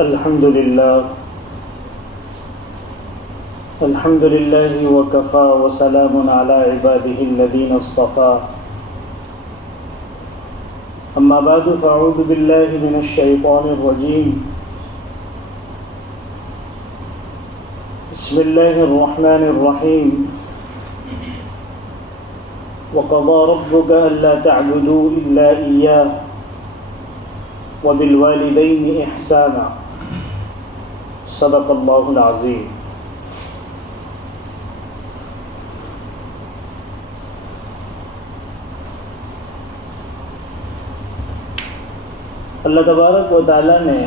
الحمد لله وكفى وسلام على عباده الذين اصطفى أما بعد فأعوذ بالله من الشيطان الرجيم بسم الله الرحمن الرحيم وقضى ربك ألا تعبدوا إلا إياه وبالوالدين إحسانا صدق الله العظيم۔ اللہ تبارک و تعالی نے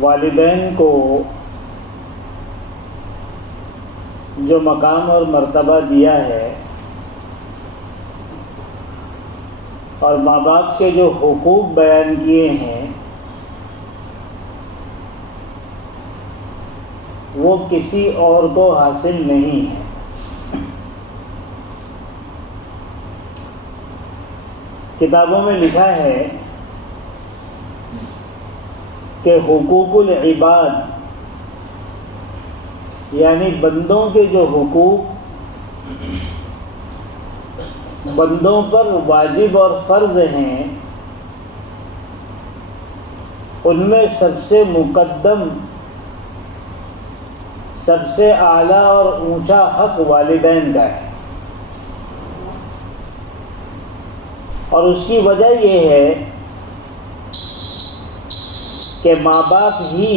والدین کو جو مقام اور مرتبہ دیا ہے اور ماں باپ کے جو حقوق بیان کیے ہیں وہ کسی اور کو حاصل نہیں ہے۔ کتابوں میں لکھا ہے کہ حقوق العباد یعنی بندوں کے جو حقوق بندوں پر واجب اور فرض ہیں ان میں سب سے مقدم سب سے اعلیٰ اور اونچا حق والدین کا ہے، اور اس کی وجہ یہ ہے کہ ماں باپ ہی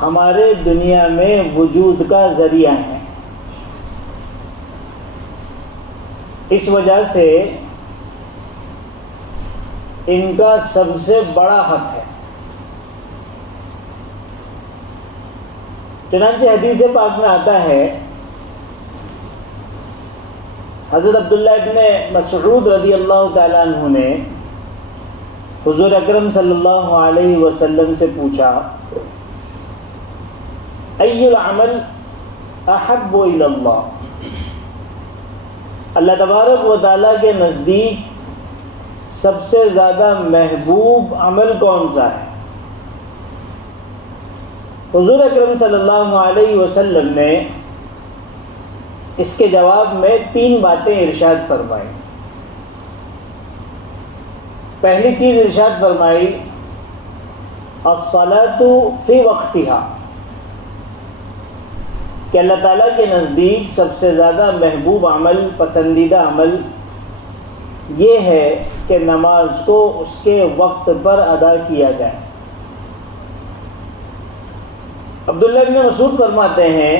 ہمارے دنیا میں وجود کا ذریعہ ہیں۔ اس وجہ سے ان کا سب سے بڑا حق ہے۔ چنانچہ حدیث پاک میں آتا ہے، حضرت عبداللہ ابن مسعود رضی اللہ تعالیٰ عنہ نے حضور اکرم صلی اللہ علیہ وسلم سے پوچھا، ای العمل احب الی اللہ، اللہ تبارک و تعالیٰ کے نزدیک سب سے زیادہ محبوب عمل کون سا ہے؟ حضور اکرم صلی اللہ علیہ وسلم نے اس کے جواب میں 3 باتیں ارشاد فرمائی۔ پہلی چیز ارشاد فرمائی، الصلاۃ فی وقتہا، کہ اللہ تعالیٰ کے نزدیک سب سے زیادہ محبوب عمل، پسندیدہ عمل یہ ہے کہ نماز کو اس کے وقت پر ادا کیا جائے۔ عبداللہ بن مسعود فرماتے ہیں،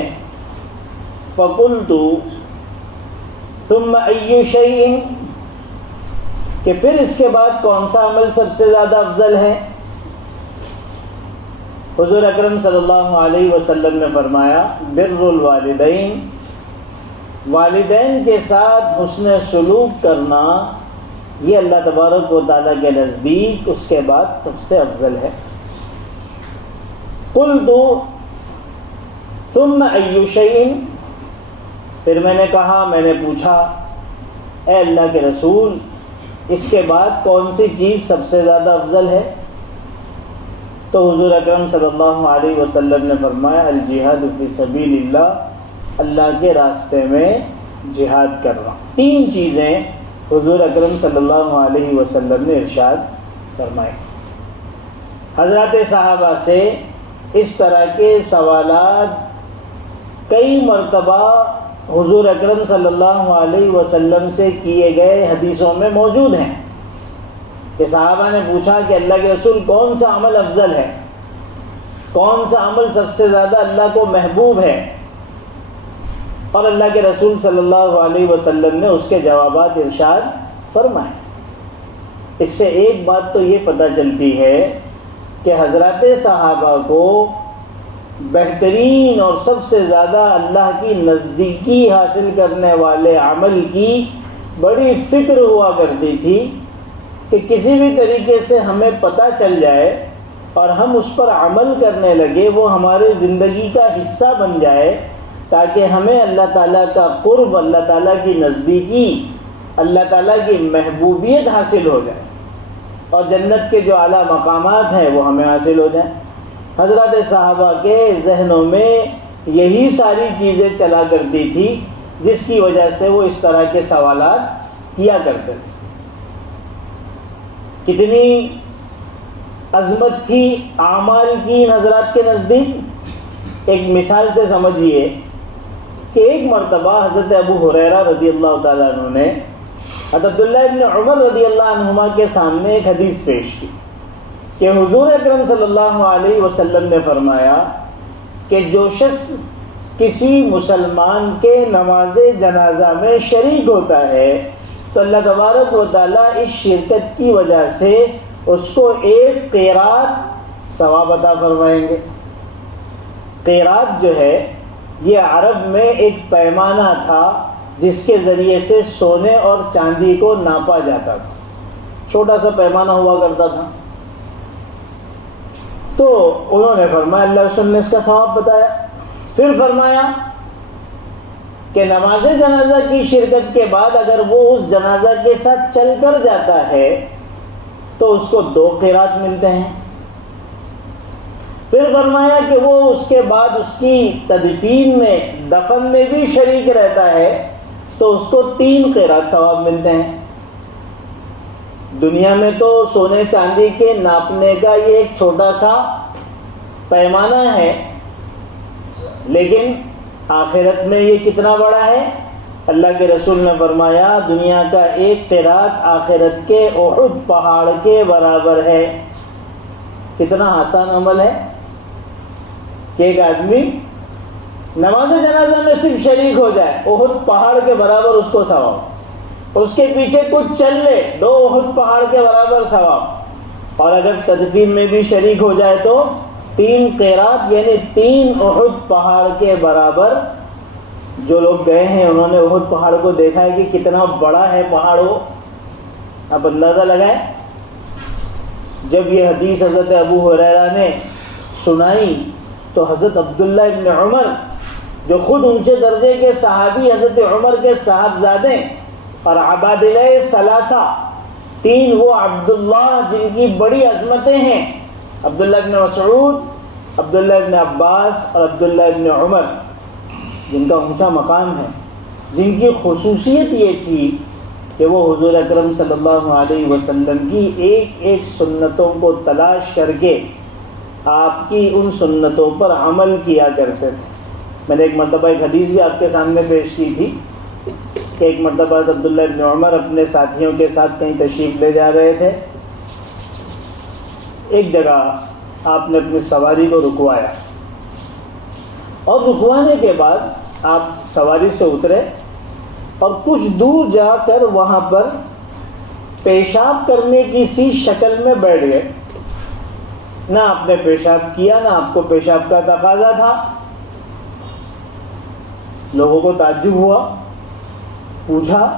فَقُلْتُ ثُمَّ أَيُّ شَيْءٍ، کہ پھر اس کے بعد کون سا عمل سب سے زیادہ افضل ہے؟ حضور اکرم صلی اللہ علیہ وسلم نے فرمایا، بر الوالدین، والدین کے ساتھ حسن سلوک کرنا یہ اللہ تبارک و تعالیٰ کے نزدیک اس کے بعد سب سے افضل ہے۔ قلت ثم أي شيء، پھر میں نے کہا، میں نے پوچھا، اے اللہ کے رسول اس کے بعد کون سی چیز سب سے زیادہ افضل ہے؟ تو حضور اکرم صلی اللہ علیہ وسلم نے فرمایا، الجہاد فی سبیل اللہ، اللہ کے راستے میں جہاد کرنا۔ 3 چیزیں حضور اکرم صلی اللہ علیہ وسلم نے ارشاد فرمائے۔ حضرات صحابہ سے اس طرح کے سوالات کئی مرتبہ حضور اکرم صلی اللہ علیہ وسلم سے کیے گئے حدیثوں میں موجود ہیں کہ صحابہ نے پوچھا کہ اللہ کے رسول کون سا عمل افضل ہے، کون سا عمل سب سے زیادہ اللہ کو محبوب ہے، اور اللہ کے رسول صلی اللہ علیہ وسلم نے اس کے جوابات ارشاد فرمائے۔ اس سے ایک بات تو یہ پتہ چلتی ہے کہ حضرات صحابہ کو بہترین اور سب سے زیادہ اللہ کی نزدیکی حاصل کرنے والے عمل کی بڑی فکر ہوا کرتی تھی کہ کسی بھی طریقے سے ہمیں پتہ چل جائے اور ہم اس پر عمل کرنے لگے، وہ ہماری زندگی کا حصہ بن جائے، تاکہ ہمیں اللہ تعالیٰ کا قرب، اللہ تعالیٰ کی نزدیکی، اللہ تعالیٰ کی محبوبیت حاصل ہو جائے اور جنت کے جو اعلیٰ مقامات ہیں وہ ہمیں حاصل ہو جائیں۔ حضرات صحابہ کے ذہنوں میں یہی ساری چیزیں چلا کرتی تھی جس کی وجہ سے وہ اس طرح کے سوالات کیا کرتے تھے۔ کتنی عظمت تھی اعمال کی ان حضرات کے نزدیک۔ ایک مثال سے سمجھیے کہ ایک مرتبہ حضرت ابو ہریرہ رضی اللہ تعالیٰ عنہ نے حضرت عبداللہ ابن عمر رضی اللہ عنہما کے سامنے ایک حدیث پیش کی کہ حضور اکرم صلی اللہ علیہ وسلم نے فرمایا کہ جو شخص کسی مسلمان کے نماز جنازہ میں شریک ہوتا ہے تو اللہ تبارک و تعالیٰ اس شرکت کی وجہ سے اس کو ایک قیراط ثواب عطا فرمائیں گے۔ قیراط جو ہے یہ عرب میں ایک پیمانہ تھا جس کے ذریعے سے سونے اور چاندی کو ناپا جاتا تھا، چھوٹا سا پیمانہ ہوا کرتا تھا۔ تو انہوں نے فرمایا، اللہ رسول نے اس کا ثواب بتایا، پھر فرمایا کہ نماز جنازہ کی شرکت کے بعد اگر وہ اس جنازہ کے ساتھ چل کر جاتا ہے تو اس کو 2 قیراط ملتے ہیں۔ پھر فرمایا کہ وہ اس کے بعد اس کی تدفین میں دفن میں بھی شریک رہتا ہے تو اس کو 3 قیراط ثواب ملتے ہیں۔ دنیا میں تو سونے چاندی کے ناپنے کا یہ ایک چھوٹا سا پیمانہ ہے، لیکن آخرت میں یہ کتنا بڑا ہے؟ اللہ کے رسول نے فرمایا دنیا کا ایک قیراط آخرت کے احد پہاڑ کے برابر ہے۔ کتنا آسان عمل ہے کہ ایک آدمی نماز جنازہ میں صرف شریک ہو جائے، احد پہاڑ کے برابر اس کو ثواب، اس کے پیچھے کچھ چل لے 2 احد پہاڑ کے برابر ثواب، اور اگر تدفین میں بھی شریک ہو جائے تو 3 قیراط یعنی 3 احد پہاڑ کے برابر۔ جو لوگ گئے ہیں انہوں نے احد پہاڑ کو دیکھا ہے کہ کتنا بڑا ہے پہاڑ، وہ آپ اندازہ لگائیں۔ جب یہ حدیث حضرت ابو ہریرہ نے سنائی تو حضرت عبداللہ ابن عمر جو خود اونچے درجے کے صحابی، حضرت عمر کے صاحبزادے اور عبادلہ ثلاثہ 3 وہ عبداللہ جن کی بڑی عظمتیں ہیں، عبداللہ ابن مسعود، عبداللہ ابن عباس اور عبداللہ ابن عمر، جن کا اونچا مقام ہے، جن کی خصوصیت یہ تھی کہ وہ حضور اکرم صلی اللہ علیہ وسلم کی ایک ایک سنتوں کو تلاش کر کے آپ کی ان سنتوں پر عمل کیا کرتے تھے۔ میں نے ایک مرتبہ ایک حدیث بھی آپ کے سامنے پیش کی تھی کہ ایک مرتبہ عبداللہ ابن عمر اپنے ساتھیوں کے ساتھ کہیں تشریف لے جا رہے تھے، ایک جگہ آپ نے اپنی سواری کو رکوایا اور رکوانے کے بعد آپ سواری سے اترے اور کچھ دور جا کر وہاں پر پیشاب کرنے کی سی شکل میں بیٹھ گئے۔ نہ آپ نے پیشاب کیا، نہ آپ کو پیشاب کا تقاضا تھا۔ لوگوں کو تعجب ہوا، پوچھا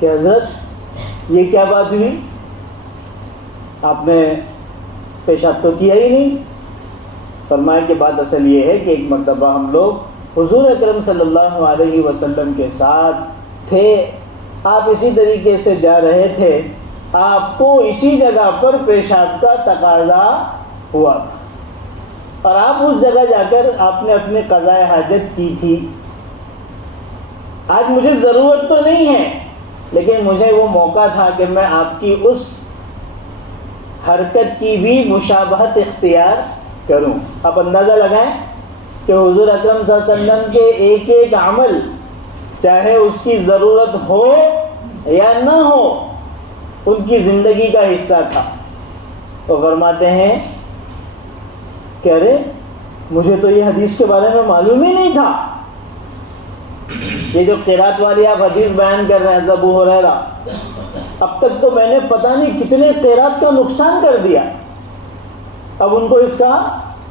کہ حضرت یہ کیا بات ہوئی، آپ نے پیشاب تو کیا ہی نہیں۔ فرمایا کہ بات اصل یہ ہے کہ ایک مرتبہ ہم لوگ حضور اکرم صلی اللہ علیہ وسلم کے ساتھ تھے، آپ اسی طریقے سے جا رہے تھے، آپ کو اسی جگہ پر پیشاب کا تقاضا ہوا اور آپ اس جگہ جا کر آپ نے اپنے قضائے حاجت کی تھی۔ آج مجھے ضرورت تو نہیں ہے، لیکن مجھے وہ موقع تھا کہ میں آپ کی اس حرکت کی بھی مشابہت اختیار کروں۔ آپ اندازہ لگائیں کہ حضور اکرم صلی اللہ علیہ وسلم کے ایک ایک عمل، چاہے اس کی ضرورت ہو یا نہ ہو، ان کی زندگی کا حصہ تھا۔ تو فرماتے ہیں کہ ارے مجھے تو یہ حدیث کے بارے میں معلوم ہی نہیں تھا۔ یہ جو قرات والی آپ حدیث بیان کر رہے ہیں ابو ہریرہ، اب تک تو میں نے پتہ نہیں کتنے قرات کا نقصان کر دیا، اب ان کو اس کا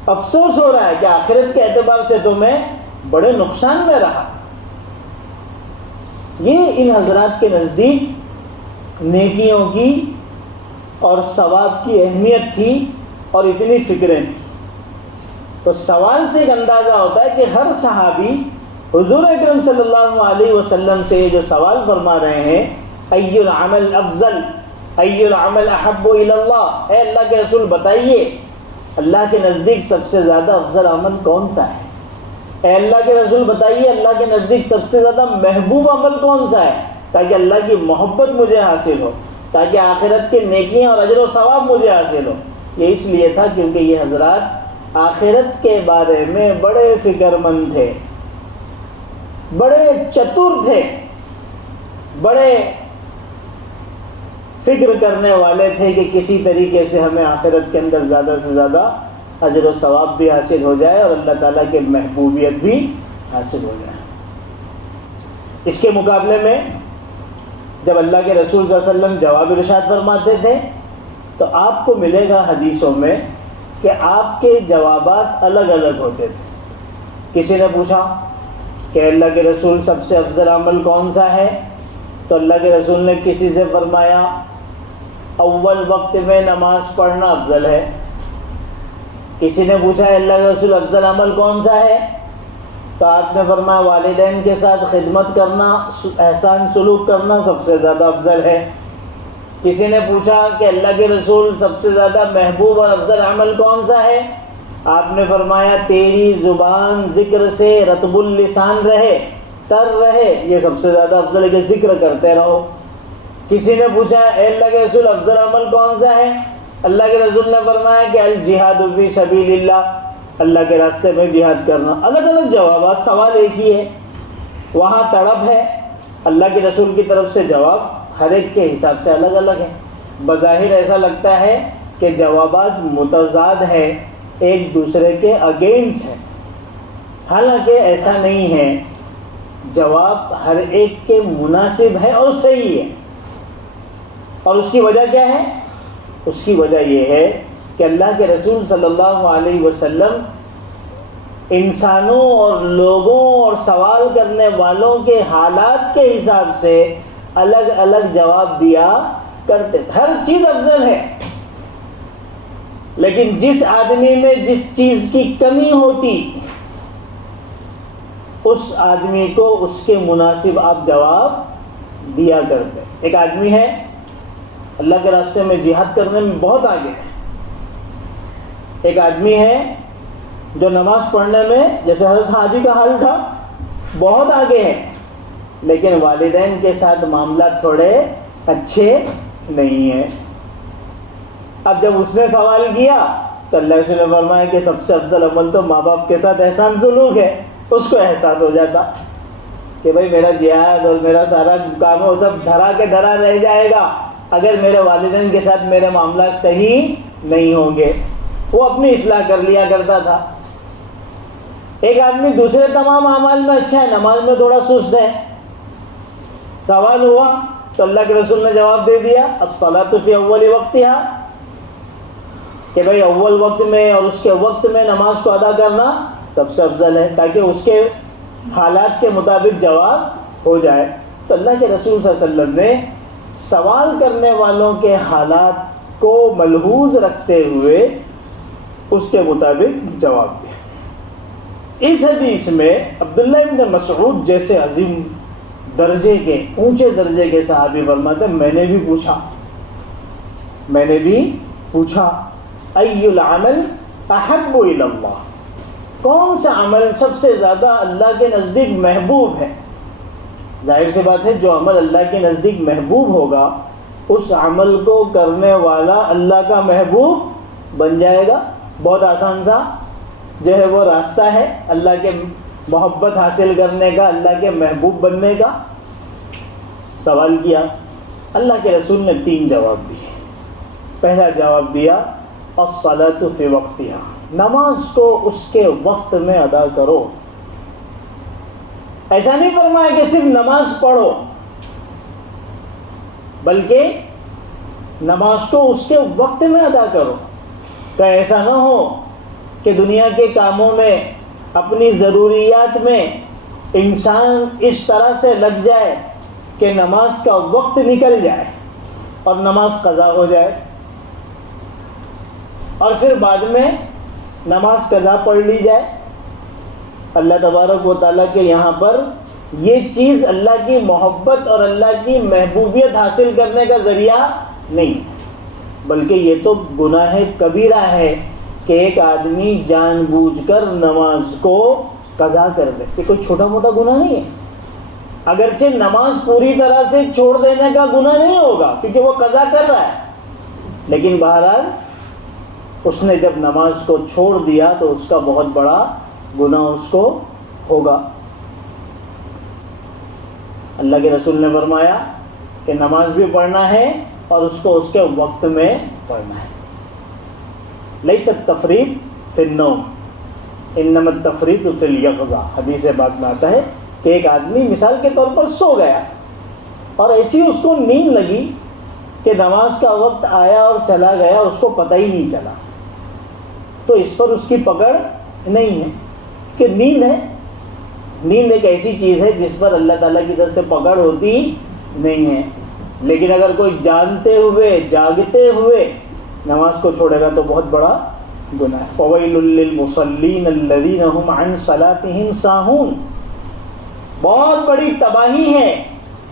افسوس ہو رہا ہے کہ آخرت کے اعتبار سے تو میں بڑے نقصان میں رہا۔ یہ ان حضرات کے نزدیک نیکیوں کی اور ثواب کی اہمیت تھی اور اتنی فکریں تھیں۔ تو سوال سے ایک اندازہ ہوتا ہے کہ ہر صحابی حضور اکرم صلی اللہ علیہ وسلم سے جو سوال فرما رہے ہیں ای العمل افضل، ای العمل احب الی اللہ، اے اللہ کے رسول بتائیے اللہ کے نزدیک سب سے زیادہ افضل عمل کون سا ہے؟ اے اللہ کے رسول بتائیے اللہ کے نزدیک سب سے زیادہ محبوب عمل کون سا ہے، تاکہ اللہ کی محبت مجھے حاصل ہو، تاکہ آخرت کے نیکیاں اور اجر و ثواب مجھے حاصل ہو۔ یہ اس لیے تھا کیونکہ یہ حضرات آخرت کے بارے میں بڑے فکر مند تھے، بڑے چتر تھے، بڑے فکر کرنے والے تھے کہ کسی طریقے سے ہمیں آخرت کے اندر زیادہ سے زیادہ اجر و ثواب بھی حاصل ہو جائے اور اللہ تعالیٰ کی محبوبیت بھی حاصل ہو جائے۔ اس کے مقابلے میں جب اللہ کے رسول صلی اللہ علیہ وسلم جواب ارشاد فرماتے تھے تو آپ کو ملے گا حدیثوں میں کہ آپ کے جوابات الگ الگ ہوتے تھے۔ کسی نے پوچھا کہ اللہ کے رسول سب سے افضل عمل کون سا ہے، تو اللہ کے رسول نے کسی سے فرمایا اول وقت میں نماز پڑھنا افضل ہے۔ کسی نے پوچھا اللہ کے رسول افضل عمل کون سا ہے، تو آپ نے فرمایا والدین کے ساتھ خدمت کرنا، احسان سلوک کرنا سب سے زیادہ افضل ہے۔ کسی نے پوچھا کہ اللہ کے رسول سب سے زیادہ محبوب اور افضل عمل کون سا ہے، آپ نے فرمایا تیری زبان ذکر سے رطب اللسان رہے، تر رہے، یہ سب سے زیادہ افضل ہے کہ ذکر کرتے رہو۔ کسی نے پوچھا اے اللہ کے رسول افضل عمل کون سا ہے، اللہ کے رسول نے فرمایا کہ الجہاد فی سبیل اللہ، اللہ کے راستے میں جہاد کرنا۔ الگ الگ جوابات، سوال ایک ہی ہے، وہاں تڑپ ہے، اللہ کے رسول کی طرف سے جواب ہر ایک کے حساب سے الگ الگ ہے۔ بظاہر ایسا لگتا ہے کہ جوابات متضاد ہیں، ایک دوسرے کے اگینسٹ ہیں، حالانکہ ایسا نہیں ہے، جواب ہر ایک کے مناسب ہے اور صحیح ہے۔ اور اس کی وجہ کیا ہے؟ اس کی وجہ یہ ہے کہ اللہ کے رسول صلی اللہ علیہ وسلم انسانوں اور لوگوں اور سوال کرنے والوں کے حالات کے حساب سے الگ الگ جواب دیا کرتے۔ ہر چیز افضل ہے، لیکن جس آدمی میں جس چیز کی کمی ہوتی اس آدمی کو اس کے مناسب آپ جواب دیا کرتے۔ ایک آدمی ہے اللہ کے راستے میں جہاد کرنے میں بہت آگے ہے، ایک آدمی ہے جو نماز پڑھنے میں جیسے حضرت صحابی کا حال تھا بہت آگے ہے، لیکن والدین کے ساتھ معاملات تھوڑے اچھے نہیں ہیں۔ اب جب اس نے سوال کیا تو اللہ نے فرمایا کہ سب سے افضل عمل تو ماں باپ کے ساتھ احسان سلوک ہے۔ اس کو احساس ہو جاتا کہ بھائی میرا جہاد اور میرا سارا کام وہ سب دھرا کے دھرا رہ جائے گا اگر میرے والدین کے ساتھ میرے معاملات صحیح نہیں ہوں گے۔ وہ اپنی اصلاح کر لیا کرتا تھا۔ ایک آدمی دوسرے تمام اعمال میں اچھا ہے، نماز میں تھوڑا سست ہے۔ سوال ہوا تو اللہ کے رسول نے جواب دے دیا الصلاۃ فی اول وقتہا، کہ بھائی اول وقت میں اور اس کے وقت میں نماز کو ادا کرنا سب سے افضل ہے، تاکہ اس کے حالات کے مطابق جواب ہو جائے۔ تو اللہ کے رسول صلی اللہ علیہ وسلم نے سوال کرنے والوں کے حالات کو ملحوظ رکھتے ہوئے اس کے مطابق جواب دیا۔ اس حدیث میں عبداللہ ابن مسعود جیسے عظیم درجے کے، اونچے درجے کے صحابی فرماتے ہیں میں نے بھی پوچھا ای العمل احب الی اللہ، کون سا عمل سب سے زیادہ اللہ کے نزدیک محبوب ہے؟ ظاہر سی بات ہے جو عمل اللہ کے نزدیک محبوب ہوگا اس عمل کو کرنے والا اللہ کا محبوب بن جائے گا۔ بہت آسان سا جو ہے وہ راستہ ہے اللہ کے محبت حاصل کرنے کا، اللہ کے محبوب بننے کا۔ سوال کیا، اللہ کے رسول نے 3 جواب دیے۔ پہلا جواب دیا الصلاۃ فی وقتہا، نماز کو اس کے وقت میں ادا کرو۔ ایسا نہیں فرمایا کہ صرف نماز پڑھو، بلکہ نماز کو اس کے وقت میں ادا کرو۔ کہ ایسا نہ ہو کہ دنیا کے کاموں میں، اپنی ضروریات میں انسان اس طرح سے لگ جائے کہ نماز کا وقت نکل جائے اور نماز قضا ہو جائے، اور پھر بعد میں نماز قضا پڑھ لی جائے۔ اللہ تبارک و تعالیٰ کے یہاں پر یہ چیز اللہ کی محبت اور اللہ کی محبوبیت حاصل کرنے کا ذریعہ نہیں، بلکہ یہ تو گناہ کبیرہ ہے کہ ایک آدمی جان بوجھ کر نماز کو قضا کر دے۔ یہ کوئی چھوٹا موٹا گناہ نہیں ہے، اگرچہ نماز پوری طرح سے چھوڑ دینے کا گناہ نہیں ہوگا کیونکہ وہ قضا کر رہا ہے، لیکن بہرحال اس نے جب نماز کو چھوڑ دیا تو اس کا بہت بڑا گناہ اس کو ہوگا۔ اللہ کے رسول نے فرمایا کہ نماز بھی پڑھنا ہے اور اس کو اس کے وقت میں پڑھنا ہے۔ لیس التفریط فی النوم انما التفریط فی الیقظہ، حدیث پاک میں آتا ہے کہ ایک آدمی مثال کے طور پر سو گیا اور ایسی اس کو نیند لگی کہ نماز کا وقت آیا اور چلا گیا، اس کو پتہ ہی نہیں چلا، تو اس پر اس کی پکڑ نہیں ہے کہ نیند ہے۔ نیند ایک ایسی چیز ہے جس پر اللہ تعالیٰ کی طرف سے پکڑ ہوتی نہیں ہے، لیکن اگر کوئی جانتے ہوئے جاگتے ہوئے نماز کو چھوڑے گا تو بہت بڑا گناہ ہے۔ فَوَيْلٌ لِّلْمُصَلِّينَ الَّذِينَ هُمْ عَنْ صَلَاتِهِمْ سَاهُونَ، بہت بڑی تباہی ہے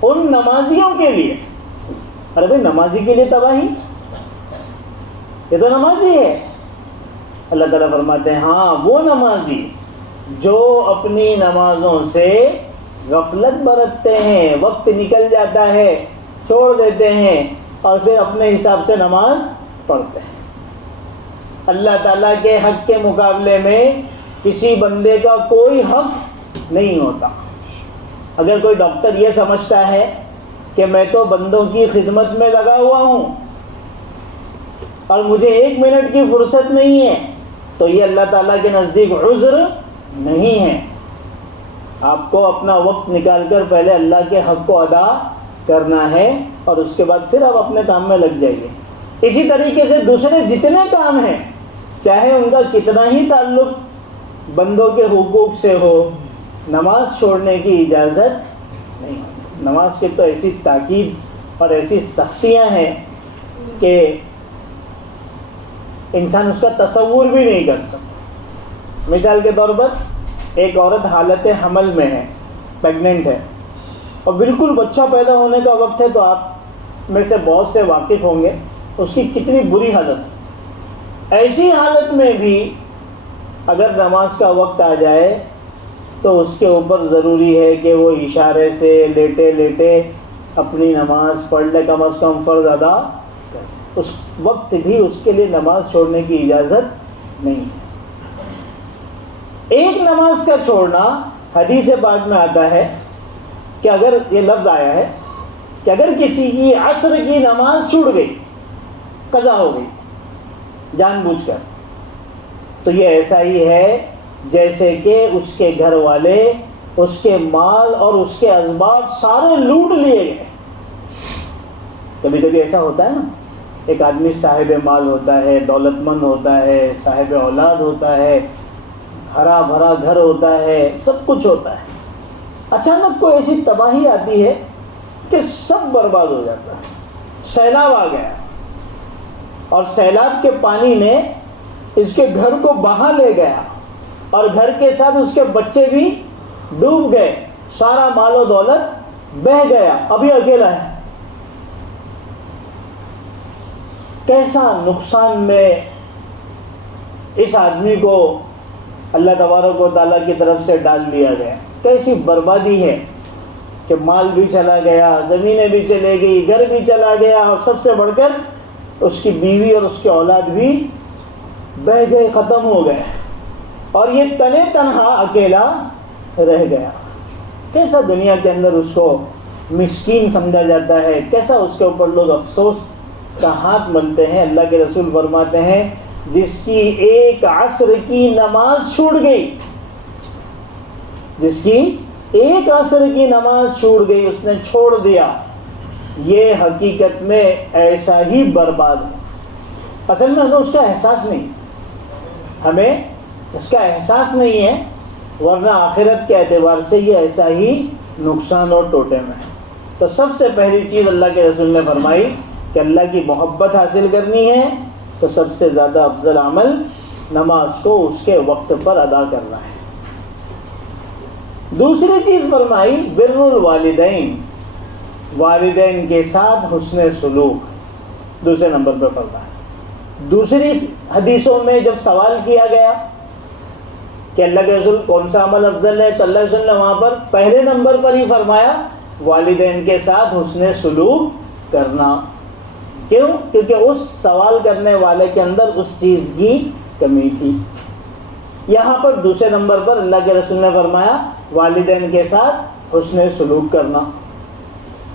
ان نمازیوں کے لیے۔ ارے بھائی نمازی کے لیے تباہی؟ یہ تو نمازی ہے۔ اللہ تعالیٰ فرماتے ہیں ہاں وہ نمازی جو اپنی نمازوں سے غفلت برتتے ہیں، وقت نکل جاتا ہے چھوڑ دیتے ہیں اور پھر اپنے حساب سے نماز پڑھتے ہیں۔ اللہ تعالیٰ کے حق کے مقابلے میں کسی بندے کا کوئی حق نہیں ہوتا۔ اگر کوئی ڈاکٹر یہ سمجھتا ہے کہ میں تو بندوں کی خدمت میں لگا ہوا ہوں اور مجھے 1 منٹ کی فرصت نہیں ہے، تو یہ اللہ تعالیٰ کے نزدیک عذر نہیں ہے۔ آپ کو اپنا وقت نکال کر پہلے اللہ کے حق کو ادا کرنا ہے اور اس کے بعد پھر آپ اپنے کام میں لگ جائیے۔ اسی طریقے سے دوسرے جتنے کام ہیں چاہے ان کا کتنا ہی تعلق بندوں کے حقوق سے ہو، نماز چھوڑنے کی اجازت نہیں ہوتی۔ نماز کی تو ایسی تاکید اور ایسی سختیاں ہیں کہ انسان اس کا تصور بھی نہیں کر سکتا۔ مثال کے طور پر ایک عورت حالت حمل میں ہے، پیگننٹ ہے، اور بالکل بچہ پیدا ہونے کا وقت ہے، تو آپ میں سے بہت سے واقف ہوں گے اس کی کتنی بری حالت ہے۔ ایسی حالت میں بھی اگر نماز کا وقت آ جائے تو اس کے اوپر ضروری ہے کہ وہ اشارے سے لیٹے لیٹے اپنی نماز پڑھ لے، کم از کم فرض ادا کرے۔ اس وقت بھی اس کے لیے نماز چھوڑنے کی اجازت نہیں ہے۔ ایک نماز کا چھوڑنا حدیث پاک میں آتا ہے کہ اگر یہ لفظ آیا ہے کہ اگر کسی کی عصر کی نماز چھوٹ گئی، قضا ہو گئی جان بوجھ کر، تو یہ ایسا ہی ہے جیسے کہ اس کے گھر والے اس کے مال اور اس کے اسباب سارے لوٹ لیے گئے۔ کبھی کبھی ایسا ہوتا ہے نا، ایک آدمی صاحب مال ہوتا ہے، دولت مند ہوتا ہے، صاحب اولاد ہوتا ہے، ہرا بھرا گھر ہوتا ہے، سب کچھ ہوتا ہے، اچانک کوئی ایسی تباہی آتی ہے کہ سب برباد ہو جاتا ہے۔ سیلاب آ گیا اور سیلاب کے پانی نے اس کے گھر کو بہا لے گیا اور گھر کے ساتھ اس کے بچے بھی ڈوب گئے، سارا مال و دولت بہہ گیا، ابھی اکیلا ہے۔ کیسا نقصان میں اس آدمی کو اللہ تبارک و تعالیٰ کی طرف سے ڈال دیا گیا، کیسی بربادی ہے کہ مال بھی چلا گیا، زمینیں بھی چلے گئی، گھر بھی چلا گیا، اور سب سے بڑھ کر اس کی بیوی اور اس کی اولاد بھی بہہ گئے، ختم ہو گئے، اور یہ تنے تنہا اکیلا رہ گیا۔ کیسا دنیا کے اندر اس کو مسکین سمجھا جاتا ہے، کیسا اس کے اوپر لوگ افسوس کا ہاتھ ملتے ہیں۔ اللہ کے رسول فرماتے ہیں جس کی ایک عصر کی نماز چھوٹ گئی، جس کی ایک عصر کی نماز چھوٹ گئی، اس نے چھوڑ دیا، یہ حقیقت میں ایسا ہی برباد ہے۔ اصل میں ہمیں اس کا احساس نہیں، ہمیں اس کا احساس نہیں ہے، ورنہ آخرت کے اعتبار سے یہ ایسا ہی نقصان اور ٹوٹے میں ہے۔ تو سب سے پہلی چیز اللہ کے رسول نے فرمائی کہ اللہ کی محبت حاصل کرنی ہے تو سب سے زیادہ افضل عمل نماز کو اس کے وقت پر ادا کرنا ہے۔ دوسری چیز فرمائی بر الوالدین، والدین کے ساتھ حسن سلوک دوسرے نمبر پہ فرمایا۔ دوسری حدیثوں میں جب سوال کیا گیا کہ اللہ کے رسول کون سا عمل افضل ہے، تو اللہ کے رسول نے وہاں پر پہلے نمبر پر ہی فرمایا والدین کے ساتھ حسن سلوک کرنا۔ کیوں؟ کیونکہ اس سوال کرنے والے کے اندر اس چیز کی کمی تھی۔ یہاں پر دوسرے نمبر پر اللہ کے رسول نے فرمایا والدین کے ساتھ حسن سلوک کرنا۔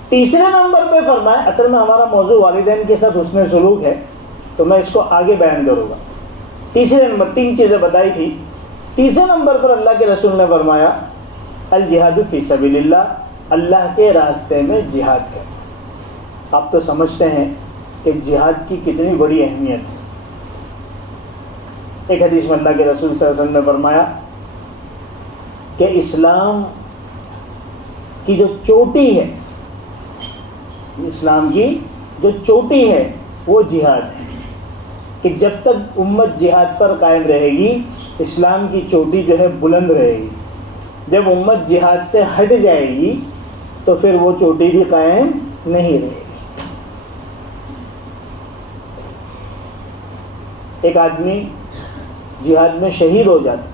تیسرے نمبر پہ فرمایا، اصل میں ہمارا موضوع والدین کے ساتھ حسن سلوک ہے تو میں اس کو آگے بیان کروں گا۔ تیسرے نمبر 3 چیزیں بتائی تھی، تیسرے نمبر پر اللہ کے رسول نے فرمایا الجہاد فی سبیل اللہ، اللہ کے راستے میں جہاد ہے۔ آپ تو سمجھتے ہیں کہ جہاد کی کتنی بڑی اہمیت ہے۔ ایک حدیث میں اللہ کے رسول صلی اللہ علیہ وسلم نے فرمایا کہ اسلام کی جو چوٹی ہے، اسلام کی جو چوٹی ہے وہ جہاد ہے، کہ جب تک امت جہاد پر قائم رہے گی اسلام کی چوٹی جو ہے بلند رہے گی۔ جب امت جہاد سے ہٹ جائے گی تو پھر وہ چوٹی بھی قائم نہیں رہے گی۔ ایک آدمی جہاد میں شہید ہو جاتا ہے،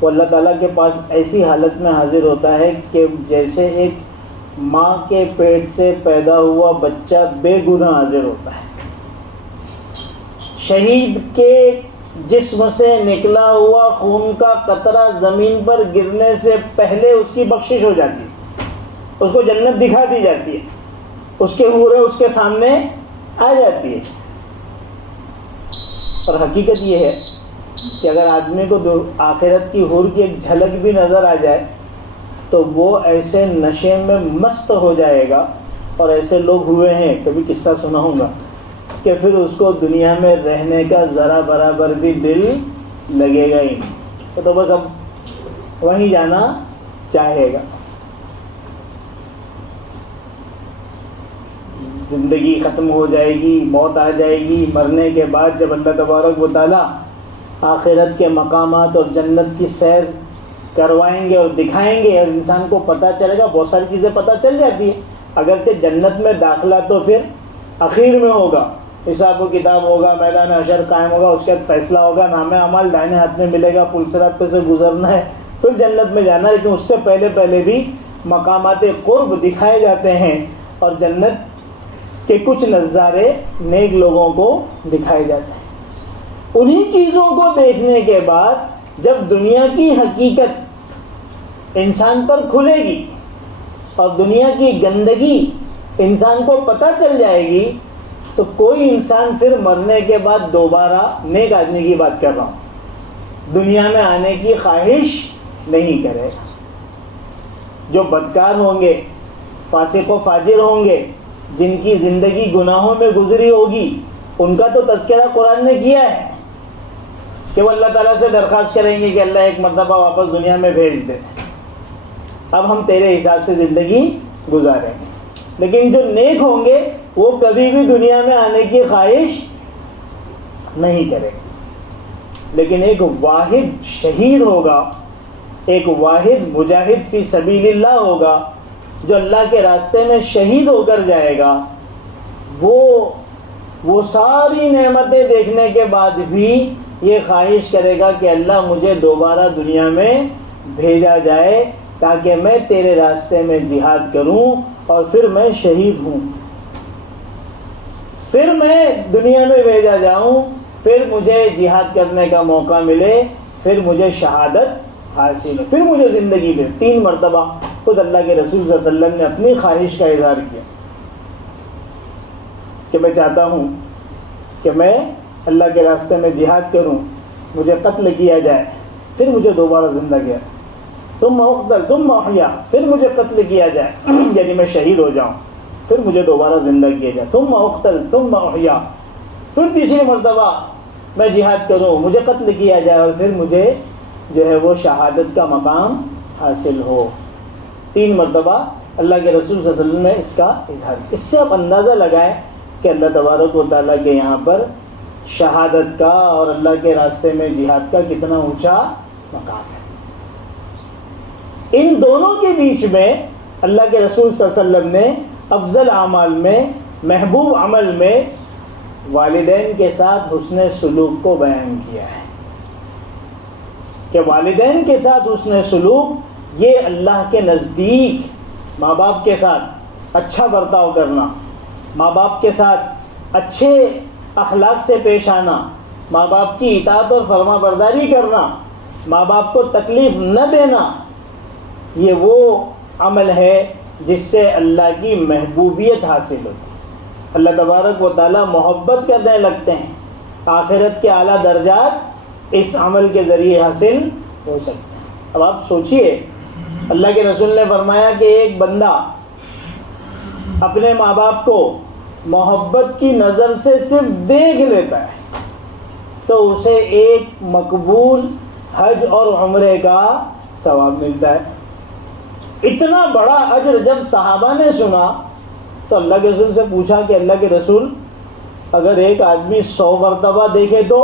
وہ اللہ تعالیٰ کے پاس ایسی حالت میں حاضر ہوتا ہے کہ جیسے ایک ماں کے پیٹ سے پیدا ہوا بچہ بے گناہ حاضر ہوتا ہے۔ شہید کے جسم سے نکلا ہوا خون کا قطرہ زمین پر گرنے سے پہلے اس کی بخشش ہو جاتی ہے، اس کو جنت دکھا دی جاتی ہے، اس کے حوریں اس کے سامنے آ جاتی ہے۔ اور حقیقت یہ ہے کہ اگر آدمی کو آخرت کی حور کی ایک جھلک بھی نظر آ جائے تو وہ ایسے نشے میں مست ہو جائے گا، اور ایسے لوگ ہوئے ہیں، کبھی قصہ سناؤں گا، کہ پھر اس کو دنیا میں رہنے کا ذرا برابر بھی دل لگے گا ہی نہیں، تو بس اب وہیں جانا چاہے گا۔ زندگی ختم ہو جائے گی، موت آ جائے گی، مرنے کے بعد جب اللہ تبارک و تعالیٰ آخرت کے مقامات اور جنت کی سیر کروائیں گے اور دکھائیں گے، اور انسان کو پتہ چلے گا، بہت ساری چیزیں پتہ چل جاتی ہیں۔ اگرچہ جنت میں داخلہ تو پھر اخیر میں ہوگا، حساب و کتاب ہوگا، میدان حشر قائم ہوگا، اس کے بعد فیصلہ ہوگا، نام اعمال دائیں ہاتھ میں ملے گا، پل صراط پہ سے گزرنا ہے، پھر جنت میں جانا ہے۔ لیکن اس سے پہلے بھی مقامات قرب دکھائے جاتے ہیں، اور جنت کے کچھ نظارے نیک لوگوں کو دکھائے جاتے ہیں۔ انہی چیزوں کو دیکھنے کے بعد جب دنیا کی حقیقت انسان پر کھلے گی اور دنیا کی گندگی انسان کو پتہ چل جائے گی، تو کوئی انسان پھر مرنے کے بعد دوبارہ، نیک آدمی کی بات کر رہا ہوں، دنیا میں آنے کی خواہش نہیں کرے گا۔ جو بدکار ہوں گے، فاسق و فاجر ہوں گے، جن کی زندگی گناہوں میں گزری ہوگی، ان کا تو تذکرہ قرآن نے کیا ہے کہ وہ اللہ تعالیٰ سے درخواست کریں گے کہ اللہ ایک مرتبہ واپس دنیا میں بھیج دے، اب ہم تیرے حساب سے زندگی گزاریں گے۔ لیکن جو نیک ہوں گے وہ کبھی بھی دنیا میں آنے کی خواہش نہیں کریں گے۔ لیکن ایک واحد شہید ہوگا، ایک واحد مجاہد فی سبیل اللہ ہوگا، جو اللہ کے راستے میں شہید ہو کر جائے گا، وہ ساری نعمتیں دیکھنے کے بعد بھی یہ خواہش کرے گا کہ اللہ مجھے دوبارہ دنیا میں بھیجا جائے تاکہ میں تیرے راستے میں جہاد کروں، اور پھر میں شہید ہوں، پھر میں دنیا میں بھیجا جاؤں، پھر مجھے جہاد کرنے کا موقع ملے، پھر مجھے شہادت حاصل ہو، پھر مجھے زندگی ملے۔ 3 مرتبہ خود اللہ کے رسول صلی اللہ علیہ وسلم نے اپنی خواہش کا اظہار کیا کہ میں چاہتا ہوں کہ میں اللہ کے راستے میں جہاد کروں، مجھے قتل کیا جائے، پھر مجھے دوبارہ زندہ کیا، ثم اقتل ثم احیا، پھر مجھے قتل کیا جائے یعنی میں شہید ہو جاؤں، پھر مجھے دوبارہ زندہ کیا جائے، ثم اقتل ثم احیا، پھر تیسری مرتبہ میں جہاد کروں، مجھے قتل کیا جائے، اور پھر مجھے جو ہے وہ شہادت کا مقام حاصل ہو۔ 3 مرتبہ اللہ کے رسول صلی اللہ علیہ وسلم نے اس کا اظہار کیا۔ اس سے آپ اندازہ لگائیں کہ اللہ تبارک و تعالیٰ کے یہاں پر شہادت کا اور اللہ کے راستے میں جہاد کا کتنا اونچا مقام ہے۔ ان دونوں کے بیچ میں اللہ کے رسول صلی اللہ علیہ وسلم نے افضل اعمال میں، محبوب عمل میں والدین کے ساتھ حسن سلوک کو بیان کیا ہے کہ والدین کے ساتھ حسن سلوک یہ اللہ کے نزدیک ماں باپ کے ساتھ اچھا برتاؤ کرنا، ماں باپ کے ساتھ اچھے اخلاق سے پیش آنا، ماں باپ کی اطاعت اور فرما برداری کرنا، ماں باپ کو تکلیف نہ دینا، یہ وہ عمل ہے جس سے اللہ کی محبوبیت حاصل ہوتی ہے، اللہ تبارک و تعالیٰ محبت کرنے لگتے ہیں، آخرت کے اعلیٰ درجات اس عمل کے ذریعے حاصل ہو سکتے ہیں۔ اب آپ سوچئے، اللہ کے رسول نے فرمایا کہ ایک بندہ اپنے ماں باپ کو محبت کی نظر سے صرف دیکھ لیتا ہے تو اسے ایک مقبول حج اور عمرے کا ثواب ملتا ہے۔ اتنا بڑا اجر جب صحابہ نے سنا تو اللہ کے رسول سے پوچھا کہ اللہ کے رسول، اگر ایک آدمی 100 مرتبہ دیکھے تو؟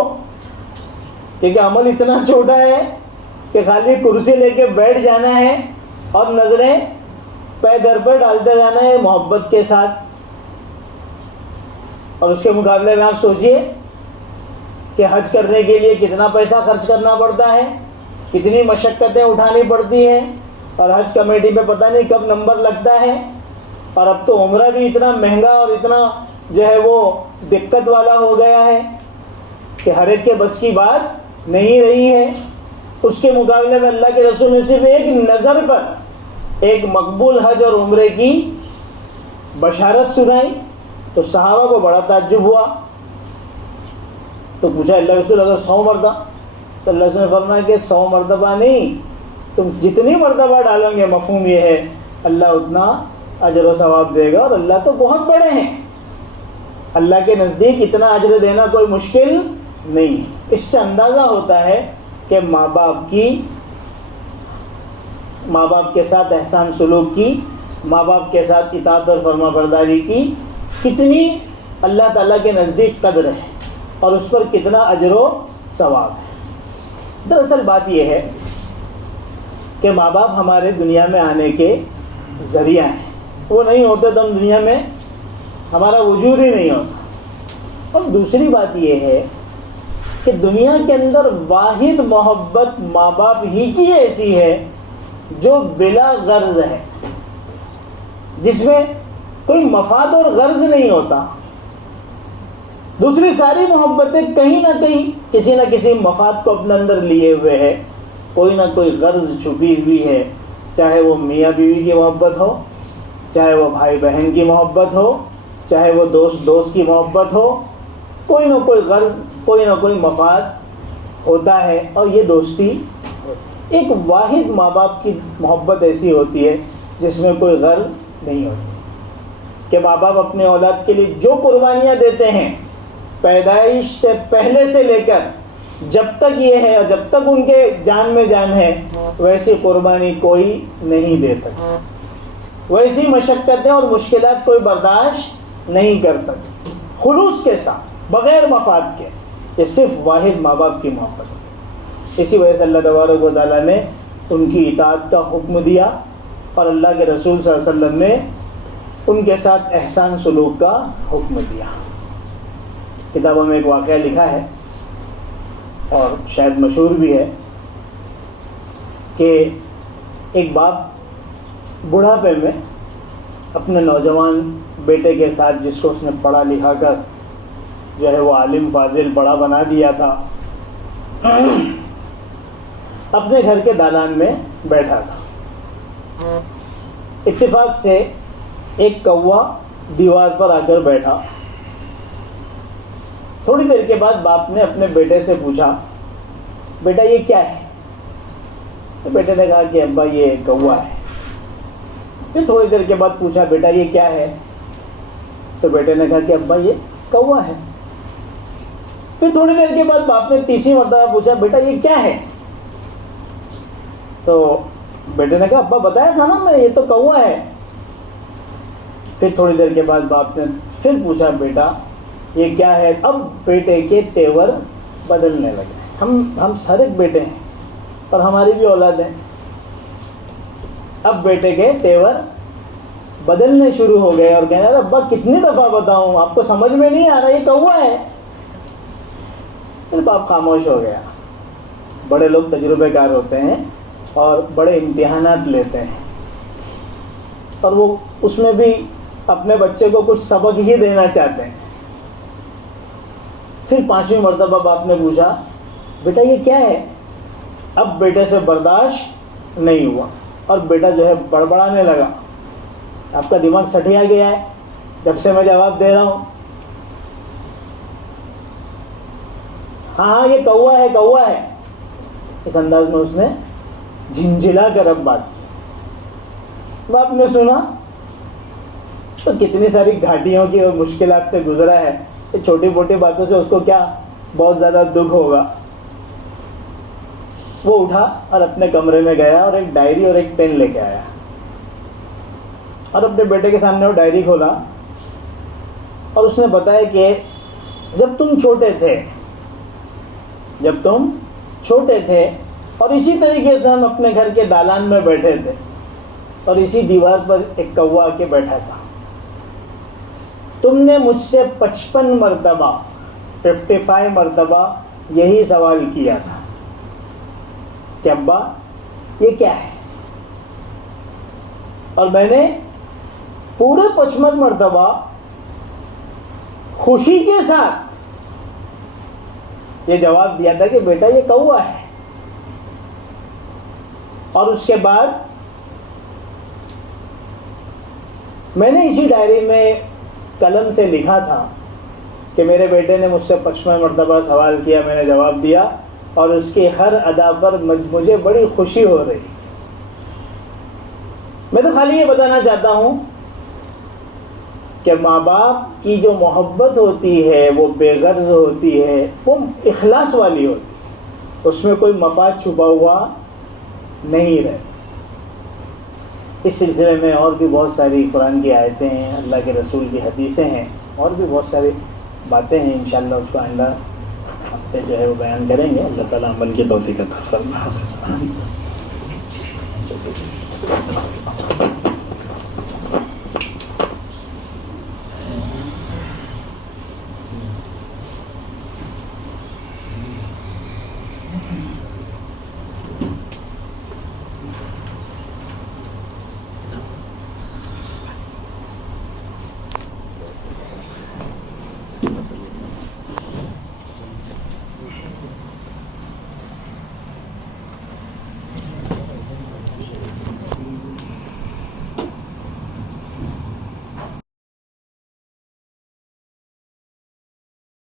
کیونکہ عمل اتنا چھوٹا ہے کہ خالی کرسی لے کے بیٹھ جانا ہے اور نظریں پے در پہ ڈالتے جانا ہے محبت کے ساتھ، اور اس کے مقابلے میں آپ سوچئے کہ حج کرنے کے لیے کتنا پیسہ خرچ کرنا پڑتا ہے، کتنی مشقتیں اٹھانی پڑتی ہیں، اور حج کمیٹی پہ پتہ نہیں کب نمبر لگتا ہے، اور اب تو عمرہ بھی اتنا مہنگا اور اتنا جو ہے وہ دقت والا ہو گیا ہے کہ ہر ایک کے بس کی بات نہیں رہی ہے۔ اس کے مقابلے میں اللہ کے رسول نے صرف ایک نظر پر ایک مقبول حج اور عمرے کی بشارت سنائی تو صحابہ کو بڑا تعجب ہوا۔ تو پوچھا اللہ کے رسول اگر 100 مرتبہ؟ تو اللہ نے فرمایا کہ 100 مرتبہ نہیں، تم جتنی مرتبہ ڈالو گے، مفہوم یہ ہے اللہ اتنا اجر و ثواب دے گا، اور اللہ تو بہت بڑے ہیں، اللہ کے نزدیک اتنا اجر دینا کوئی مشکل نہیں ہے۔ اس سے اندازہ ہوتا ہے کہ ماں باپ کے ساتھ احسان سلوک کی، ماں باپ کے ساتھ اطاعت اور فرما برداری کی کتنی اللہ تعالیٰ کے نزدیک قدر ہے اور اس پر کتنا اجر و ثواب ہے۔ دراصل بات یہ ہے کہ ماں باپ ہمارے دنیا میں آنے کے ذریعہ ہیں، وہ نہیں ہوتے تو ہم دنیا میں ہمارا وجود ہی نہیں ہوتا۔ اور دوسری بات یہ ہے کہ دنیا کے اندر واحد محبت ماں باپ ہی کی ایسی ہے جو بلا غرض ہے، جس میں کوئی مفاد اور غرض نہیں ہوتا۔ دوسری ساری محبتیں کہیں نہ کہیں کسی نہ کسی مفاد کو اپنے اندر لیے ہوئے ہے، کوئی نہ کوئی غرض چھپی ہوئی ہے، چاہے وہ میاں بیوی کی محبت ہو، چاہے وہ بھائی بہن کی محبت ہو، چاہے وہ دوست کی محبت ہو، کوئی نہ کوئی غرض، کوئی نہ کوئی مفاد ہوتا ہے، اور یہ دوستی ایک واحد ماں باپ کی محبت ایسی ہوتی ہے جس میں کوئی غرض نہیں ہوتی کہ ماں باپ اپنے اولاد کے لیے جو قربانیاں دیتے ہیں پیدائش سے پہلے سے لے کر جب تک یہ ہے اور جب تک ان کے جان میں جان ہے، ویسی قربانی کوئی نہیں دے سکتا، ویسی مشقتیں اور مشکلات کوئی برداشت نہیں کر سکتا خلوص کے ساتھ، بغیر مفاد کے۔ یہ صرف واحد ماں باپ کی محبت ہے۔ اسی وجہ سے اللہ تبارک و تعالیٰ نے ان کی اطاعت کا حکم دیا، اور اللہ کے رسول صلی اللہ علیہ وسلم نے ان کے ساتھ احسان سلوک کا حکم دیا۔ کتابوں میں ایک واقعہ لکھا ہے اور شاید مشہور بھی ہے کہ ایک باپ بڑھاپے میں اپنے نوجوان بیٹے کے ساتھ، جس کو اس نے پڑھا لکھا کر جو ہے وہ عالم فاضل بڑا بنا دیا تھا، اپنے گھر کے دالان میں بیٹھا تھا۔ اتفاق سے ایک کوا دیوار پر آ کر بیٹھا۔ تھوڑی دیر کے بعد باپ نے اپنے بیٹے سے پوچھا، بیٹا یہ کیا ہے؟ تو بیٹے نے کہا کہ ابا یہ کوا ہے۔ پھر تھوڑی دیر کے بعد پوچھا، بیٹا یہ کیا ہے؟ تو بیٹے نے کہا کہ ابا یہ کوا ہے۔ پھر تھوڑی دیر کے بعد باپ نے تیسری مرتبہ پوچھا، بیٹا یہ کیا ہے؟ تو بیٹے نے کہا ابا بتایا تھا نا میں، یہ تو کوا ہے۔ پھر تھوڑی دیر کے بعد باپ نے پھر پوچھا، بیٹا یہ کیا ہے؟ اب بیٹے کے تیور بدلنے لگے۔ ہم ہر ایک بیٹے ہیں اور ہماری بھی اولاد ہیں، اب بیٹے کے تیور بدلنے شروع ہو گئے اور کہنے لگا ابا کتنی دفعہ بتاؤں آپ کو سمجھ میں نہیں آ رہا یہ کوا ہے. پھر باپ خاموش ہو گیا. بڑے لوگ تجربے کار ہوتے ہیں اور بڑے امتحانات لیتے ہیں اور وہ اس میں بھی اپنے بچے کو کچھ سبق ہی دینا چاہتے ہیں. پھر 5ویں مرتبہ باپ نے پوچھا بیٹا یہ کیا ہے؟ اب بیٹے سے برداشت نہیں ہوا اور بیٹا جو ہے بڑبڑانے لگا. آپ کا دماغ سٹیا گیا ہے جب سے میں جواب دے رہا ہوں. ہاں یہ کوا ہے کوا ہے. اس انداز میں اس نے جھنجھلا کر اب بات کی. باپ نے سنا تو کتنی ساری گھاٹیوں کی اور مشکلات سے گزرا ہے. یہ چھوٹی موٹی باتوں سے اس کو کیا بہت زیادہ دکھ ہوگا. وہ اٹھا اور اپنے کمرے میں گیا اور ایک ڈائری اور ایک پین لے کے آیا اور اپنے بیٹے کے سامنے وہ ڈائری کھولا اور اس نے بتایا کہ جب تم چھوٹے تھے اور اسی طریقے سے ہم اپنے گھر کے دالان میں بیٹھے تھے اور اسی دیوار پر ایک کوا آ کے بیٹھا تھا. تم نے مجھ سے 55 مرتبہ یہی سوال کیا تھا کہ ابا یہ کیا ہے, اور میں نے پورے 55 مرتبہ خوشی کے ساتھ یہ جواب دیا تھا کہ بیٹا یہ کوا ہے. اور اس کے بعد میں نے اسی ڈائری میں قلم سے لکھا تھا کہ میرے بیٹے نے مجھ سے 55 مرتبہ سوال کیا, میں نے جواب دیا اور اس کی ہر ادا پر مجھے بڑی خوشی ہو رہی. میں تو خالی یہ بتانا چاہتا ہوں کہ ماں باپ کی جو محبت ہوتی ہے وہ بے غرض ہوتی ہے, وہ اخلاص والی ہوتی ہے, اس میں کوئی مفاد چھپا ہوا نہیں رہے. اس سلسلے میں اور بھی بہت ساری قرآن کی آیتیں ہیں, اللہ کے رسول کی حدیثیں ہیں, اور بھی بہت ساری باتیں ہیں. انشاءاللہ اس کو آئندہ ہفتے جو ہے وہ بیان کریں گے. اللہ تعالیٰ عمل کی توفیق عطا فرمائے.